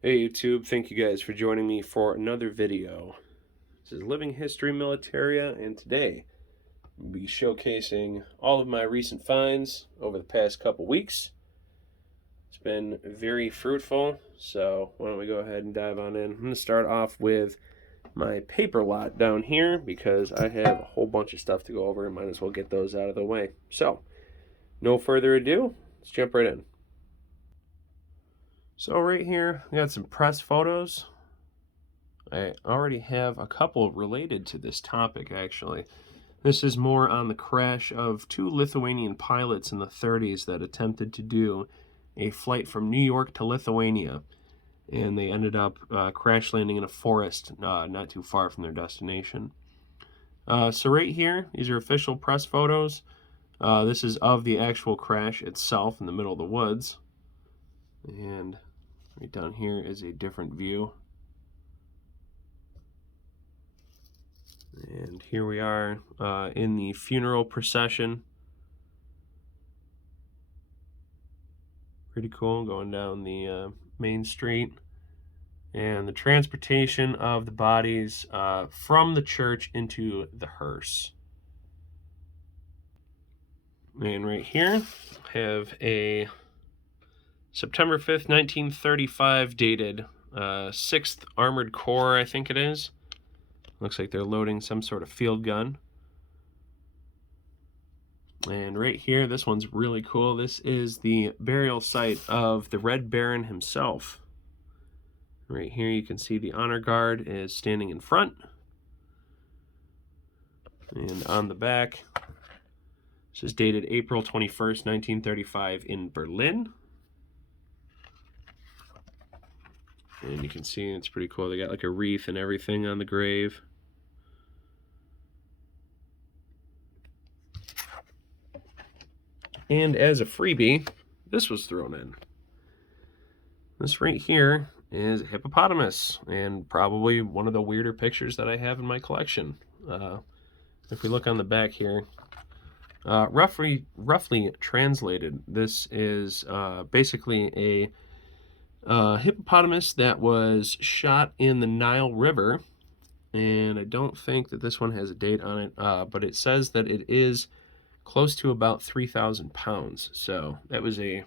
Hey YouTube, thank you guys for joining me for another video. This is Living History Militaria, and today we'll be showcasing all of my recent finds over the past couple weeks. It's been very fruitful, so why don't we go ahead and dive on in. I'm going to start off with my paper lot down here because I have a whole bunch of stuff to go over and might as well get those out of the way. So, no further ado, let's jump right in. So right here, I got some press photos. I already have a couple related to this topic, actually. This is more on the crash of two Lithuanian pilots in the 30s that attempted to do a flight from New York to Lithuania, and they ended up crash landing in a forest not too far from their destination. So right here, these are official press photos. This is of the actual crash itself in the middle of the woods. And right down here is a different view. And here we are in the funeral procession. Pretty cool, going down the main street. And the transportation of the bodies from the church into the hearse. And right here, I have a September 5th, 1935 dated 6th Armored Corps, I think it is. Looks like they're loading some sort of field gun. And right here, this one's really cool. This is the burial site of the Red Baron himself. Right here, you can see the honor guard is standing in front. And on the back, this is dated April 21st, 1935 in Berlin. And you can see it's pretty cool. They got like a wreath and everything on the grave. And as a freebie, this was thrown in. This right here is a hippopotamus, and probably one of the weirder pictures that I have in my collection. If we look on the back here, roughly translated, this is basically a hippopotamus that was shot in the Nile River, and I don't think that this one has a date on it, but it says that it is close to about 3,000 pounds. So that was a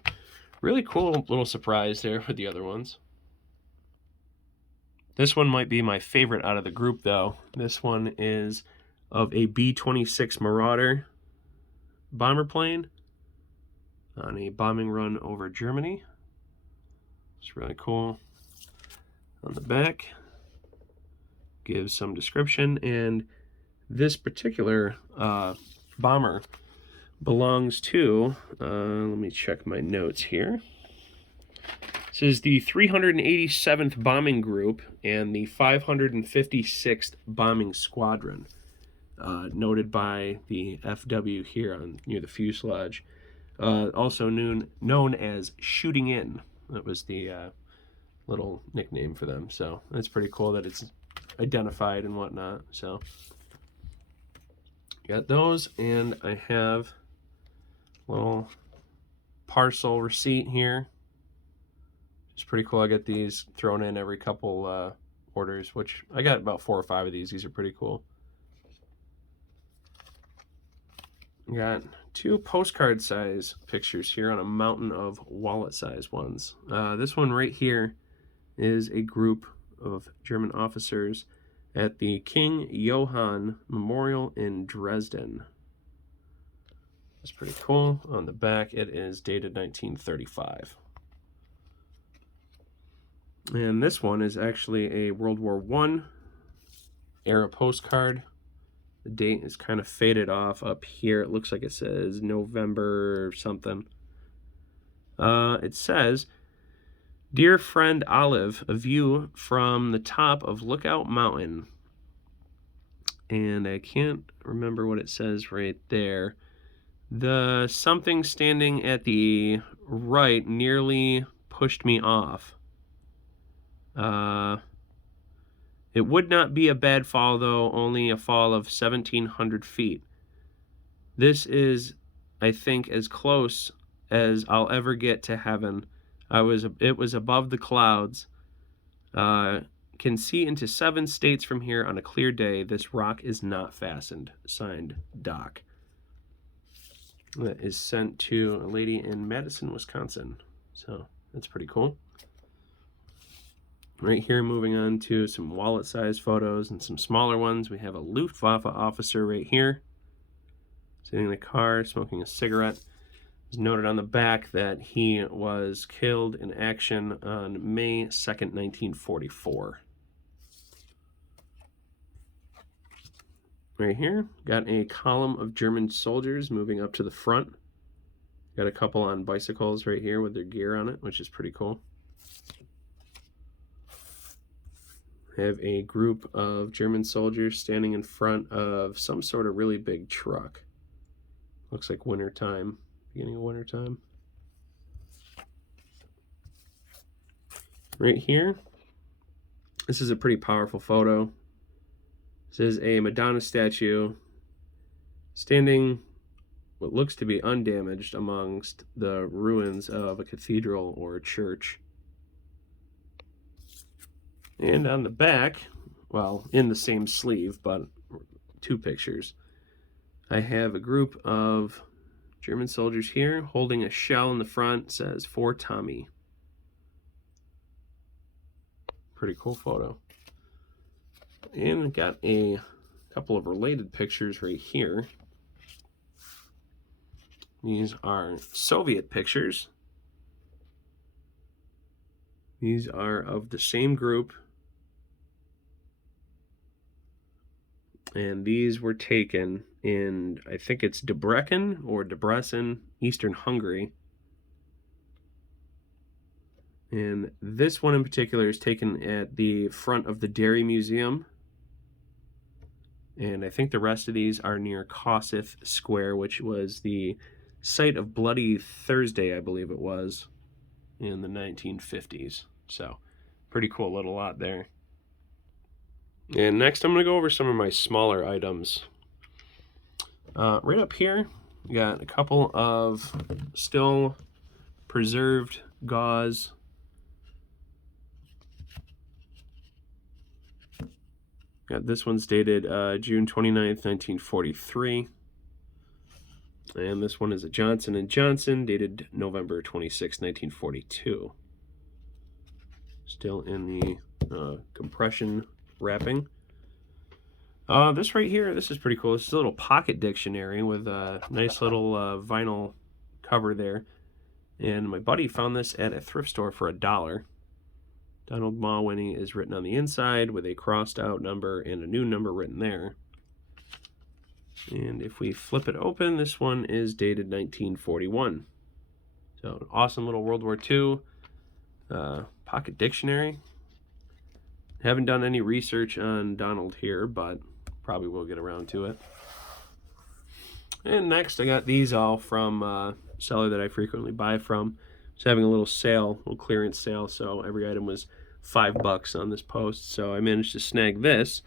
really cool little surprise there with the other ones. This one might be my favorite out of the group, though. This one is of a B-26 Marauder bomber plane on a bombing run over Germany. It's really cool. On the back, gives some description, and this particular bomber belongs to, let me check my notes here. This is the 387th Bombing Group and the 556th Bombing Squadron, noted by the FW here near the fuselage, also known as Shooting In. That was the little nickname for them. So that's pretty cool that it's identified and whatnot. So got those, and I have a little parcel receipt here. It's pretty cool. I get these thrown in every couple orders, which I got about 4 or 5 of these. These are pretty cool. Got 2 postcard size pictures here on a mountain of wallet size ones. This one right here is a group of German officers at the King Johann Memorial in Dresden. That's pretty cool. On the back, it is dated 1935. And this one is actually a World War I era postcard. The date is kind of faded off up here. It looks like it says November or something. It says, "Dear friend Olive, a view from the top of Lookout Mountain." And I can't remember what it says right there. The something standing at the right nearly pushed me off. It would not be a bad fall, though, only a fall of 1,700 feet. This is, I think, as close as I'll ever get to heaven. It was above the clouds. Can see into 7 states from here on a clear day. This rock is not fastened. Signed, Doc. That is sent to a lady in Madison, Wisconsin. So that's pretty cool. Right here, moving on to some wallet-sized photos and some smaller ones. We have a Luftwaffe officer right here, sitting in the car, smoking a cigarette. It's noted on the back that he was killed in action on May 2nd, 1944. Right here, got a column of German soldiers moving up to the front. Got a couple on bicycles right here with their gear on it, which is pretty cool. Have a group of German soldiers standing in front of some sort of really big truck. Looks like winter time, beginning of winter time. Right here, this is a pretty powerful photo. This is a Madonna statue standing what looks to be undamaged amongst the ruins of a cathedral or a church. And on the back, well, in the same sleeve, but 2 pictures, I have a group of German soldiers here holding a shell in the front. It says, "For Tommy." Pretty cool photo. And I've got a couple of related pictures right here. These are Soviet pictures. These are of the same group. And these were taken in, I think it's Debrecen or Debrecen, Eastern Hungary. And this one in particular is taken at the front of the Dairy Museum. And I think the rest of these are near Kossuth Square, which was the site of Bloody Thursday, I believe it was, in the 1950s. So, pretty cool little lot there. And next, I'm going to go over some of my smaller items. Right up here, we got a couple of still preserved gauze. Got this one's dated June 29th, 1943. And this one is a Johnson & Johnson, dated November 26, 1942. Still in the compression wrapping. This right here, this is pretty cool. This is a little pocket dictionary with a nice little vinyl cover there. And my buddy found this at a thrift store for $1. Donald Mawhinney is written on the inside with a crossed out number and a new number written there. And if we flip it open, this one is dated 1941. So an awesome little World War II pocket dictionary. Haven't done any research on Donald here, but probably will get around to it. And next, I got these all from a seller that I frequently buy from. It's having a little sale, little clearance sale, so every item was $5 on this post. So I managed to snag this,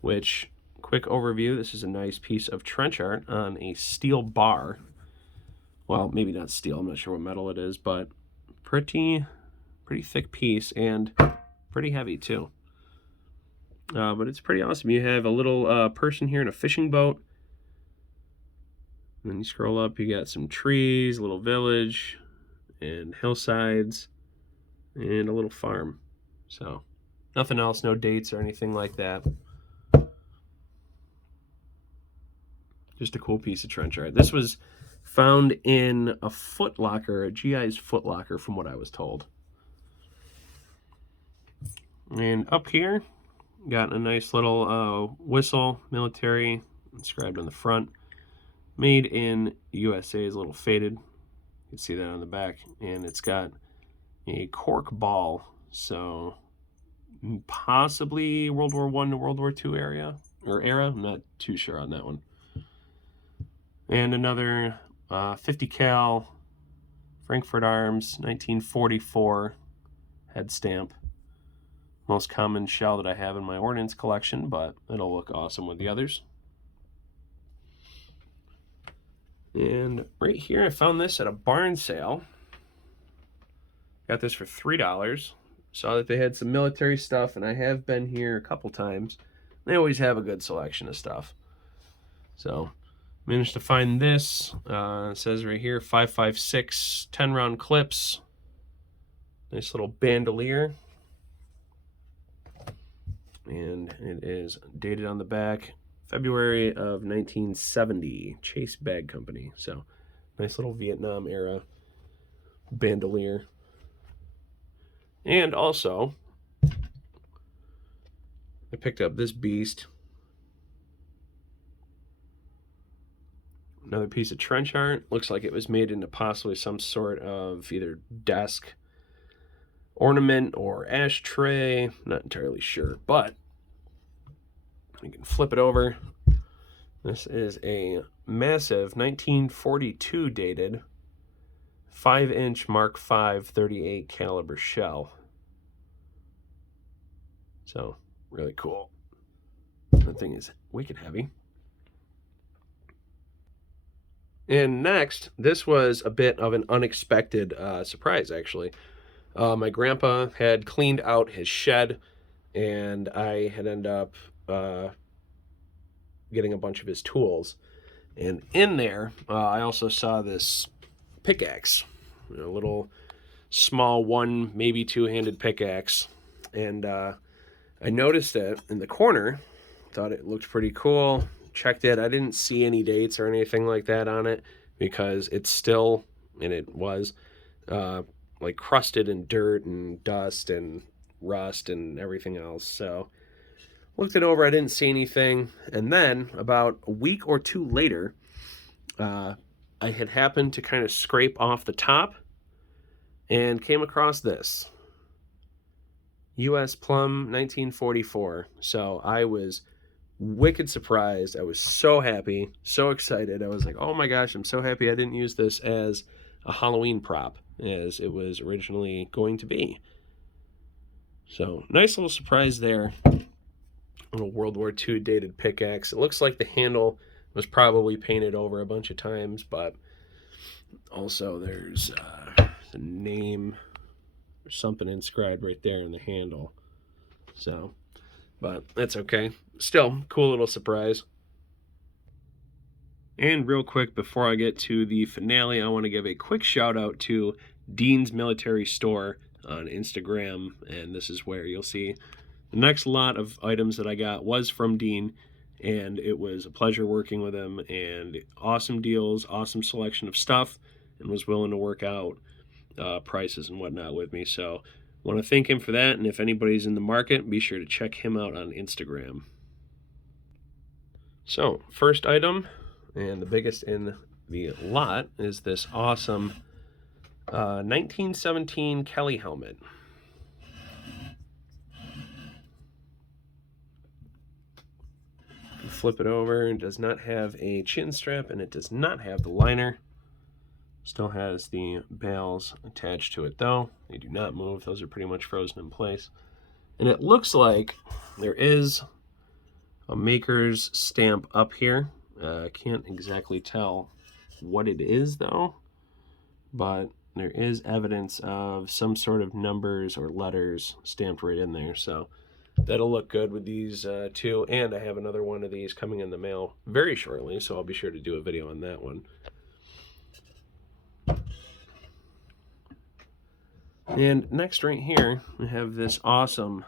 which, quick overview, this is a nice piece of trench art on a steel bar. Well, maybe not steel, I'm not sure what metal it is, but pretty thick piece and pretty heavy too. But it's pretty awesome. You have a little person here in a fishing boat. And then you scroll up, you got some trees, a little village, and hillsides, and a little farm. So, nothing else, no dates or anything like that. Just a cool piece of trench art. This was found in a Foot Locker, a GI's Foot Locker, from what I was told. And up here, got a nice little whistle, military, inscribed on the front. Made in USA, is a little faded. You can see that on the back. And it's got a cork ball. So possibly World War I to World War II era. I'm not too sure on that one. And another 50 cal Frankfurt Arms 1944 head stamp. Most common shell that I have in my ordnance collection, but it'll look awesome with the others. And right here, I found this at a barn sale. Got this for $3. saw that they had some military stuff, and I have been here a couple times. They always have a good selection of stuff. So managed to find this. It says right here 5.56 10-round clips. Nice little bandolier. And it is dated on the back February of 1970, Chase Bag Company. So nice little Vietnam era bandolier. And also, I picked up this beast. Another piece of trench art. Looks like it was made into possibly some sort of either desk ornament or ashtray. Not entirely sure, but you can flip it over. This is a massive 1942 dated 5-inch Mark V 38 caliber shell. So really cool. That thing is wicked heavy. And next, this was a bit of an unexpected surprise, actually. My grandpa had cleaned out his shed, and I had ended up getting a bunch of his tools. And in there, I also saw this pickaxe, a little small one, maybe two-handed pickaxe. And I noticed it in the corner, thought it looked pretty cool, checked it. I didn't see any dates or anything like that on it because it's still, and it was, like crusted in dirt and dust and rust and everything else. So looked it over, I didn't see anything. And then about a week or two later, I had happened to kind of scrape off the top and came across this. U.S. Plum 1944. So I was wicked surprised. I was so happy, so excited. I was like, oh my gosh, I'm so happy I didn't use this as a Halloween prop as it was originally going to be. So nice little surprise there. Little World War II dated pickaxe. It looks like the handle was probably painted over a bunch of times, but also there's a name or something inscribed right there in the handle. So, but that's okay. Still, cool little surprise. And real quick, before I get to the finale, I want to give a quick shout out to Dean's Military Store on Instagram. And this is where you'll see the next lot of items that I got was from Dean. And it was a pleasure working with him, and awesome deals, awesome selection of stuff, and was willing to work out prices and whatnot with me. So want to thank him for that. And if anybody's in the market, be sure to check him out on Instagram. So first item, and the biggest in the lot, is this awesome 1917 Kelly helmet. Flip it over. It does not have a chin strap, and it does not have the liner. Still has the bales attached to it, though. They do not move. Those are pretty much frozen in place. And it looks like there is a maker's stamp up here. I can't exactly tell what it is, though, but there is evidence of some sort of numbers or letters stamped right in there. So that'll look good with these two. And I have another one of these coming in the mail very shortly, so I'll be sure to do a video on that one. And next right here, we have this awesome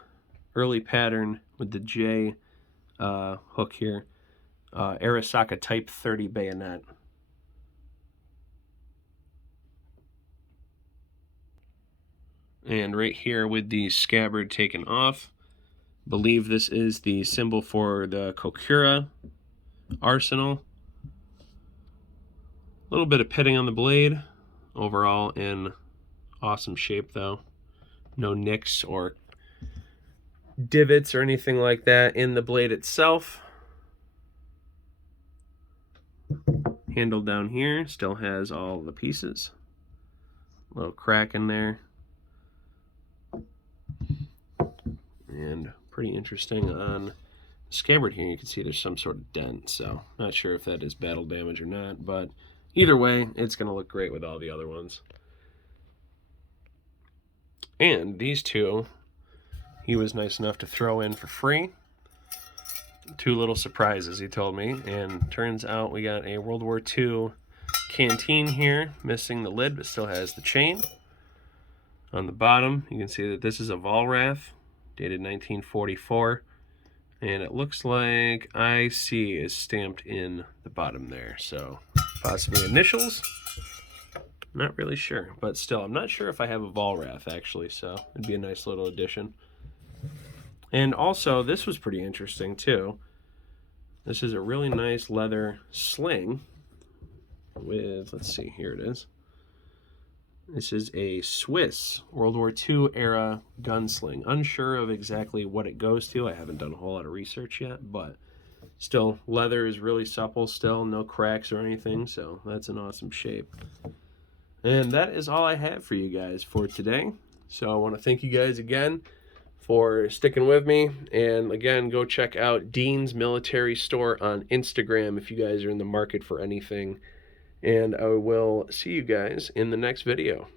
early pattern with the J hook here. Arasaka Type 30 bayonet. And right here with the scabbard taken off, believe this is the symbol for the Kokura arsenal. A little bit of pitting on the blade. Overall in awesome shape though. No nicks or divots or anything like that in the blade itself. Handle down here still has all the pieces. A little crack in there. And pretty interesting on the scabbard here. You can see there's some sort of dent, so not sure if that is battle damage or not, but either way, it's going to look great with all the other ones. And these two, he was nice enough to throw in for free. Two little surprises, he told me. And turns out we got a World War II canteen here, missing the lid, but still has the chain. On the bottom, you can see that this is a Vollrath, dated 1944. And it looks like IC is stamped in the bottom there. So possibly initials. Not really sure, but still, I'm not sure if I have a Vollrath actually, so it'd be a nice little addition. And also, this was pretty interesting too. This is a really nice leather sling with, let's see, here it is. This is a Swiss World War II era gunsling. Unsure of exactly what it goes to. I haven't done a whole lot of research yet, but still, leather is really supple still, no cracks or anything, so that's an awesome shape. And that is all I have for you guys for today. So I want to thank you guys again for sticking with me. And again, go check out Dean's Military Store on Instagram if you guys are in the market for anything. And I will see you guys in the next video.